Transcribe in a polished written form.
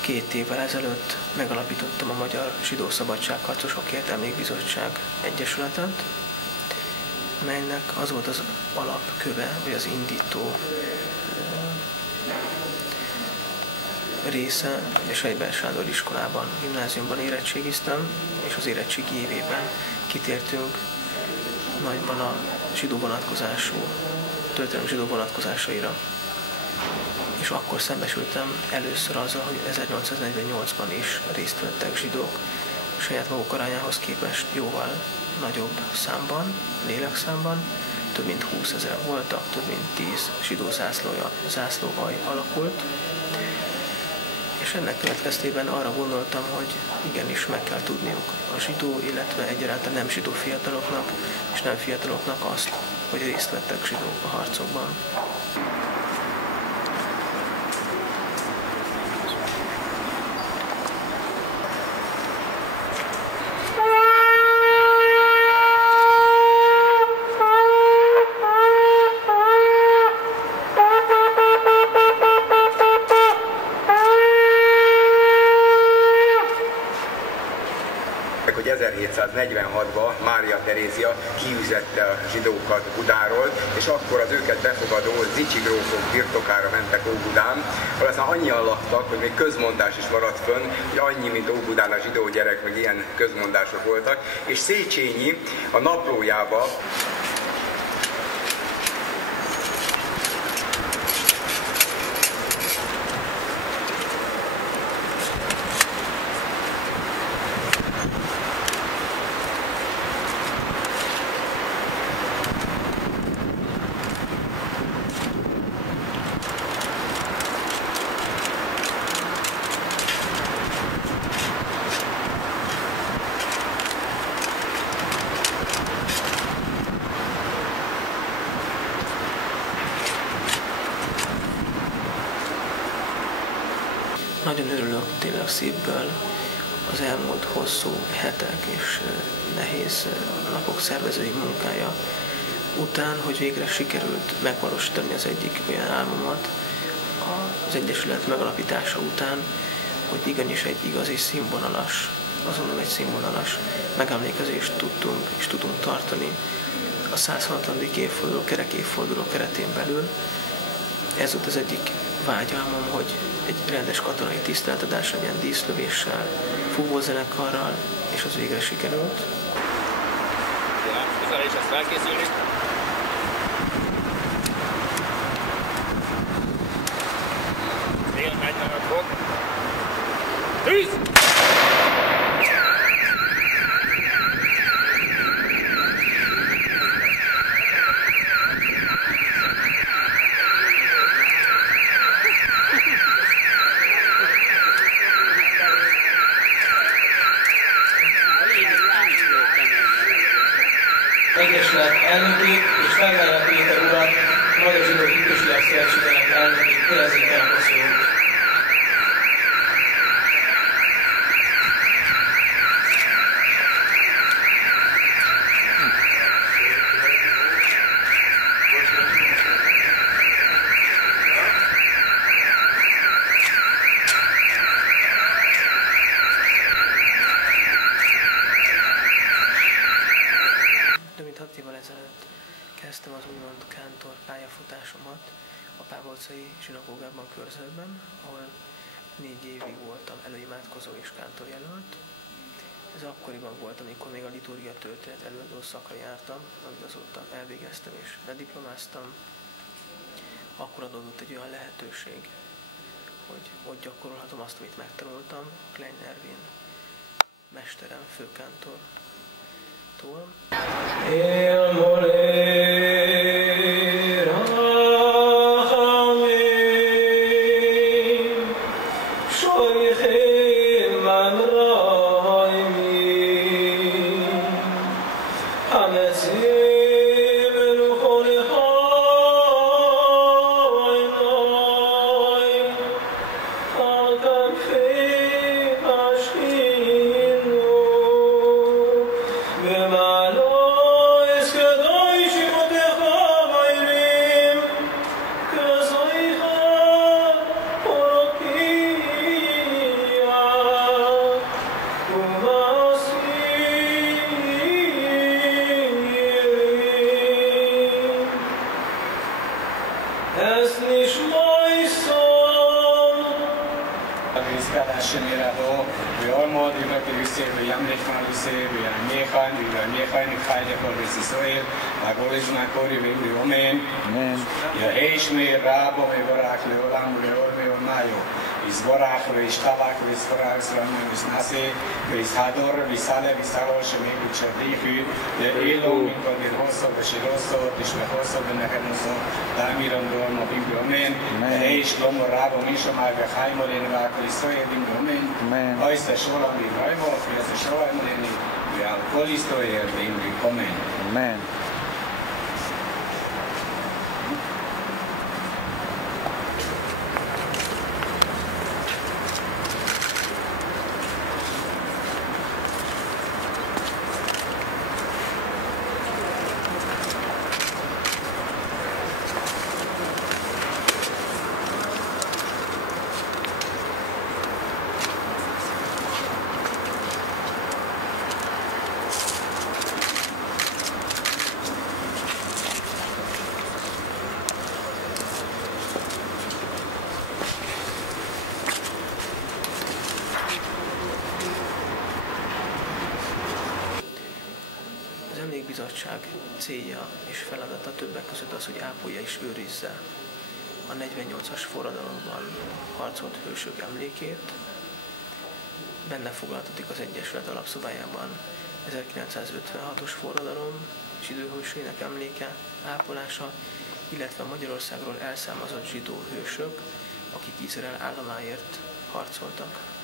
Két évvel ezelőtt megalapítottam a Magyar Zsidó Szabadságharcosokért Emlékbizottság Egyesületet, melynek az volt az alapköve, vagy az indító része, hogy a Sejber Sándor iskolában, gimnáziumban érettségiztem, és az érettségi évében kitértünk nagyban a zsidó vonatkozású, történelmi zsidó vonatkozásaira. És akkor szembesültem először azzal, hogy 1848-ban is részt vettek zsidók, saját maguk arányához képest jóval nagyobb számban, lélekszámban, több mint 20 000 voltak, több mint 10 zsidó zászlóalj alakult, és ennek következtében arra gondoltam, hogy igenis meg kell tudniuk a zsidó, illetve egyaránt a nem zsidó fiataloknak és nem fiataloknak azt, hogy részt vettek zsidók a harcokban. Hogy 1746-ban Mária Terézia kiüzette a zsidókat Budáról, és akkor az őket befogadó Zichy grófok birtokára mentek Óbudán, ahol aztán annyian laktak, hogy még közmondás is maradt fönn, hogy annyi, mint Óbudán a zsidó gyerek, meg ilyen közmondások voltak, és Széchenyi a naplójába Nagyon örülök tényleg szívből az elmúlt hosszú hetek és nehéz napok szervezői munkája után, hogy végre sikerült megvalósítani az egyik olyan álmomat az Egyesület megalapítása után, hogy igenis egy igazi színvonalas, azon nem egy színvonalas megemlékezést tudtunk és tudunk tartani a 160. évforduló, kerekévforduló keretén belül. Ez volt az egyik vágyálmom, hogy egy rendes katonai tiszteletadás legyen díszlövéssel, fúvózenekarral, és az végre sikerült. Közel is ezt felkészülni. Fél 45 fok. Tűz! Egyesület elnökét és Felvállal Péter urat, Magyar Zsidó Hitközsület Szövetségének elnökét kérdezik el a szót. Kezdtem az úgymond kántor pályafutásomat a Pábolcai zsinagógában Körzőben, ahol 4 évig voltam előimádkozó és kántorjelölt. Ez akkoriban volt, amikor még a liturgia történet előadó szakra jártam, amit azóta elvégeztem és lediplomáztam. akkor adódott egy olyan lehetőség, hogy ott gyakorolhatom azt, amit megtanultam Klein Ervin mesterem, főkántortól. Amen. Az emlékbizottság célja és feladata többek között az, hogy ápolja és őrizze a 48-as forradalomban harcolt hősök emlékét. Benne foglaltatik az Egyesület alapszabályában 1956-os forradalom zsidó hőseinek emléke ápolása, illetve Magyarországról elszámozott zsidó hősök, akik Izrael államáért harcoltak.